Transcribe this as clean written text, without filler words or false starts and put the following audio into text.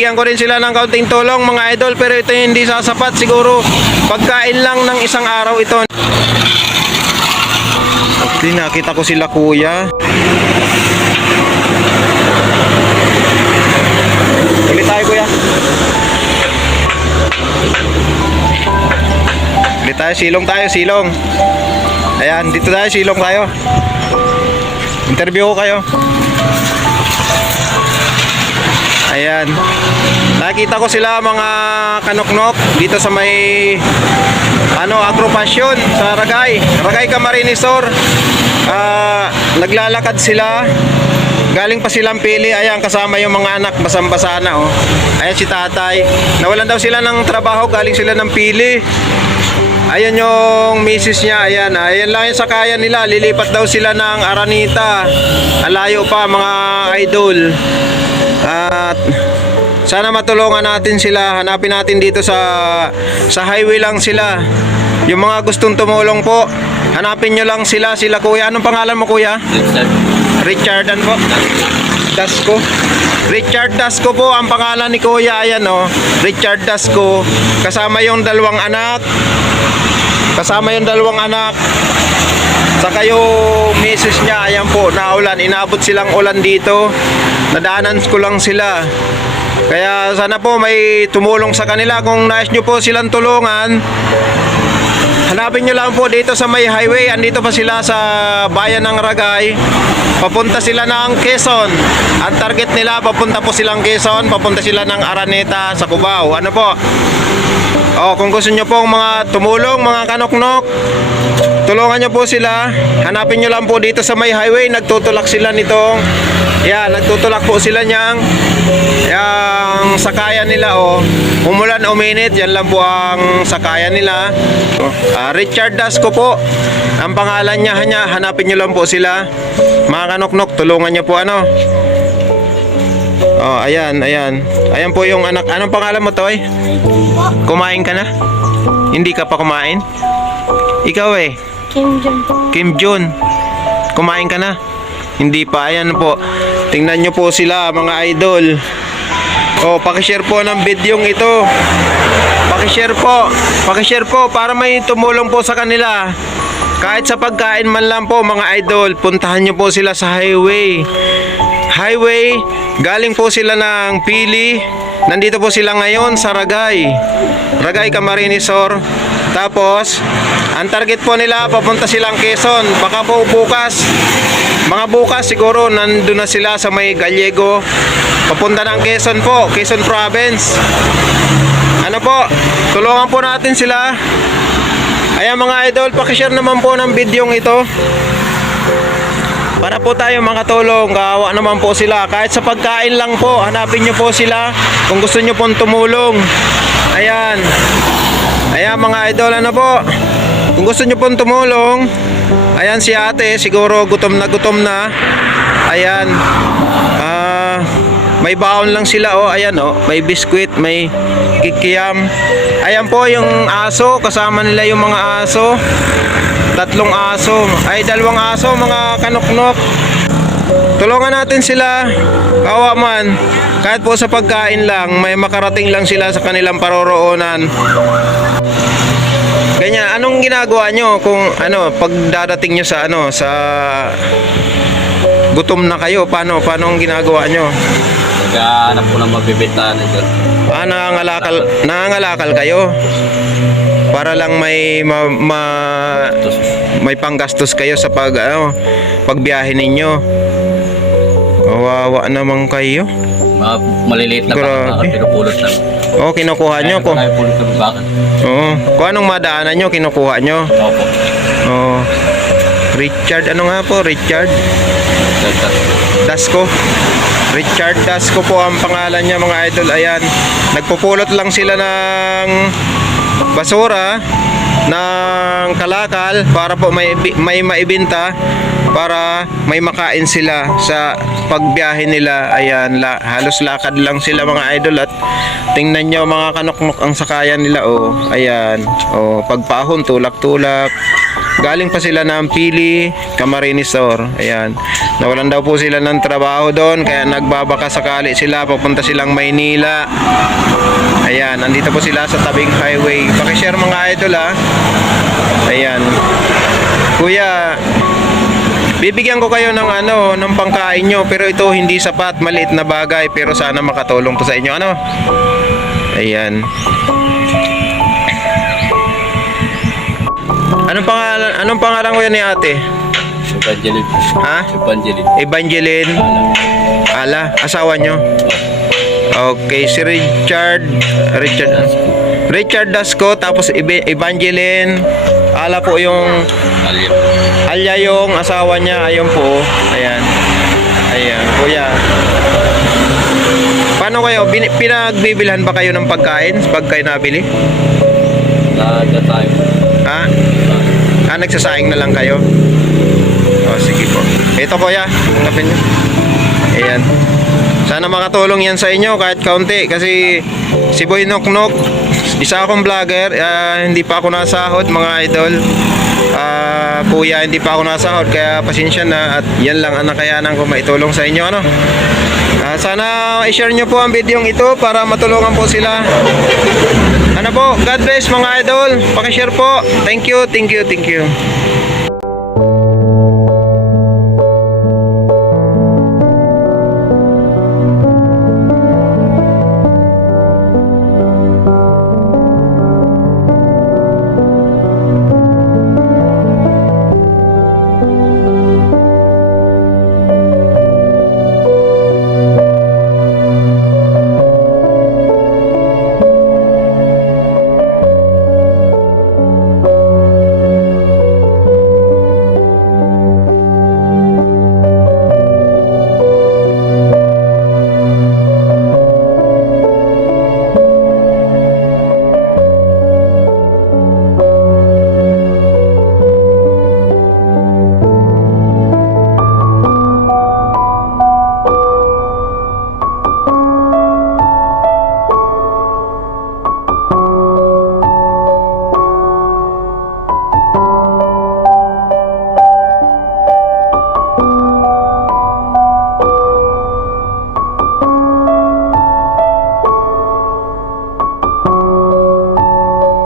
Bigyan ko rin sila ng kaunting tulong mga idol, pero ito hindi sasapat, siguro pagkain lang ng isang araw ito. Okay, nakita ko sila kuya. Ulit tayo kuya. Ulit tayo, silong tayo, silong. Ayan, dito tayo, silong tayo. Interview ko kayo. Ayan. Nakita ko sila mga kanoknok dito sa may agropasyon sa Ragay Camarines Sur. Naglalakad sila. Galing pa silang Pili. Ayan, kasama yung mga anak, basang-basa na oh. Ayan si tatay. Nawalan daw sila ng trabaho, galing sila ng Pili. Ayan yung misis niya. Ayan, ayan lang yung sakayan nila. Lilipat daw sila ng Aranita. Alayo pa mga idol. At sana matulungan natin sila. Hanapin natin dito sa highway lang sila. Yung mga gustong tumulong po, hanapin nyo lang sila kuya. Anong pangalan mo kuya? Richard po. Dasco. Richard Dasco po ang pangalan ni kuya. Ayan oh, Richard Dasco. Kasama yung dalawang anak. Saka yung misis niya. Ayan po, naulan. Inabot silang ulan dito. Nadaanan ko lang sila. Kaya sana po may tumulong sa kanila. Kung nais nyo po silang tulungan, hanapin nyo lang po dito sa may highway. Andito pa sila sa bayan ng Ragay. Papunta sila ng Quezon. Ang target nila, papunta po silang Quezon. Papunta sila ng Araneta sa Cubao. Ano po? Kung gusto nyo pong mga tumulong, mga kanoknok, tulungan nyo po sila. Hanapin nyo lang po dito sa may highway. Nagtutulak sila nitong, nagtutulak po sila niyang yung sakayan nila oh. Umulan, uminit, yan lang po ang sakayan nila. Richard Dasco po ang pangalan niya. Hanapin nyo lang po sila. Mga kanoknok, tulungan nyo po ano. Ayan. Ayan po yung anak. Anong pangalan mo, Toy? Kumain ka na? Hindi ka pa kumain? Ikaw Kim Jun. Kumain ka na? Hindi pa. Ayan po. Tingnan nyo po sila mga idol. Pakishare po ng videong ito. Pakishare po para may tumulong po sa kanila. Kahit sa pagkain man lang po mga idol. Puntahan nyo po sila sa highway. Galing po sila ng Pili. Nandito po sila ngayon sa Ragay Camarines Sur. Tapos ang target po nila, papunta silang Quezon. Baka po bukas siguro nandun na sila sa may Gallego. Papunta ng Quezon po, Quezon Province. Ano po, tulungan po natin sila. Ayan mga idol, pakishare naman po ng videong ito para po tayo makatulong. Kawawa naman po sila. Kahit sa pagkain lang po, hanapin nyo po sila kung gusto nyo pong tumulong. Ayan mga idol, ano po, kung gusto nyo pong tumulong. Ayan si ate, siguro gutom na. Ayan, may baon lang sila oh. Ayan oh, may biskwit, may kikiyam. Ayan po yung aso, kasama nila yung mga aso. 2 aso, 2 aso mga kanoknok. Tulungan natin sila. Kawa man, kahit po sa pagkain lang, may makarating lang sila sa kanilang paroroonan. Ganyan, anong ginagawa nyo kung pag dadating nyo sa sa gutom na kayo, paano ang ginagawa nyo? Naghahanap po ng mabibintahan dyan. Nangangalakal kayo para lang may panggastos kayo sa pagbiyahe ninyo. Kawawa naman kayo. Maliliit na baka pinupulot lang. Kinukuha nyo ko. Kung anong madaanan nyo, kinukuha nyo. Opo. Richard, ano nga po? Richard Dasco. Richard Dasco po ang pangalan niya mga idol. Ayan, nagpupulot lang sila ng basura, ng kalakal para po may maibenta. para may makain sila sa pagbiyahe nila. Ayan, halos lakad lang sila mga idol, at tingnan nyo mga kanuknuk ang sakayan nila. Oh, ayan, oh, pagpahon, tulak-tulak. Galing pa sila ng Pili, Camarines Sur. Ayan, nawalan daw po sila ng trabaho doon, kaya nagbabaka sakali sila, papunta silang Maynila. Ayan, nandito po sila sa tabing highway. Pakishare mga idol ha. Ayan, kuya, bibigyan ko kayo ng ng pangkain nyo, pero ito hindi sapat, maliit na bagay, pero sana makatulong to sa inyo. Ayan. Anong pangalan ko yan ni ate? Evangeline. Ha? Evangeline. Evangeline. Ala, asawa nyo? Okay, si Richard Dasco, tapos Evangeline. Ala po yung Alim. Alya yung asawa niya. Ayun po. Ayan. Ayan, kuya. Paano kayo? Pinagbibilhan ba kayo ng pagkain pag kayo nabili? Nagkatayo. Ha? Nagsasaing na lang kayo? O, sige po. Ito kuya, tapin nyo. Ayan. Sana makatulong yan sa inyo kahit kaunti, kasi si Boy Noknok, isa akong vlogger, hindi pa ako nasahod mga idol. Kuya, hindi pa ako nasahod, kaya pasensya na, at yan lang ang nakayanan ko maitulong sa inyo. Sana i-share nyo po ang video ito para matulungan po sila. God bless mga idol. Pakishare po. Thank you.